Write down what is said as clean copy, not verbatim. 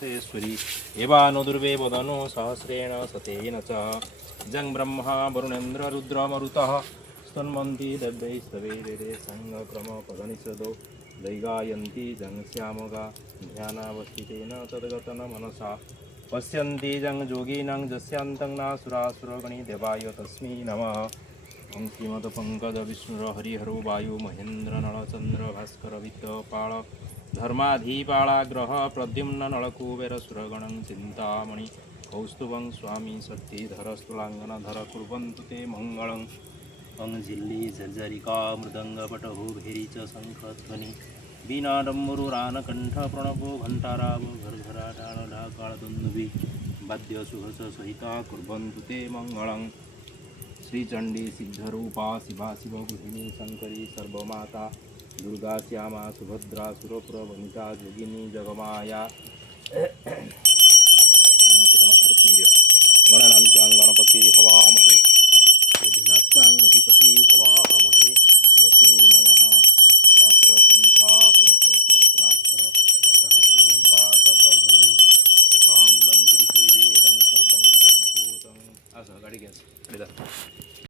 शेश्वरी एवानो दुर्वे वदनो सहस्रेण सतेन च जं ब्रह्मा वरुणेन्द्र रुद्रमरुतः स्तन्वन्ति दिव्यैस्तवैर्वेदे सङ्गक्रमपदनिषदो दैगायन्ति जं श्यामगा ध्यानावस्थितेन तद्गतन मनसा पश्यन्ति जं योगिनं यस्यान्तं नासुरासुरगणी देवाय तस्मै नमः ओं श्रीमद्पङ्कजविष्णुर्हरिहरो वायु महेन्द्र नलचन्द्र भास्कर वित्तपाळ धर्माधिपाळाग्रह प्रद्युम्न नलकुबेरसुरगणं चिन्तामणि कौस्तुभं स्वामी शक्तिधर स्थूलाङ्गनधर कुर्वन्तु ते मङ्गलम् अंजिल्ली झर्झरिका मृदङ्गपटहो भेरी च शङ्खध्वनि वीणाडम्बरुरानकण्ठ प्रणवो घण्टारावो घर्घरा ढाळढाकाळदुन्दुभि वाद्यसुहस सहिता कुर्वन्तु ते मङ्गलम् श्रीचण्डी सिद्धरूपा शिवा शिवगृहिणी शङ्करी सर्वमाता दुर्गा श्यामा सुभद्रा सुरप्रवनिता जोगिनी जगमाया गणनान्त्वां गणपति हवामहे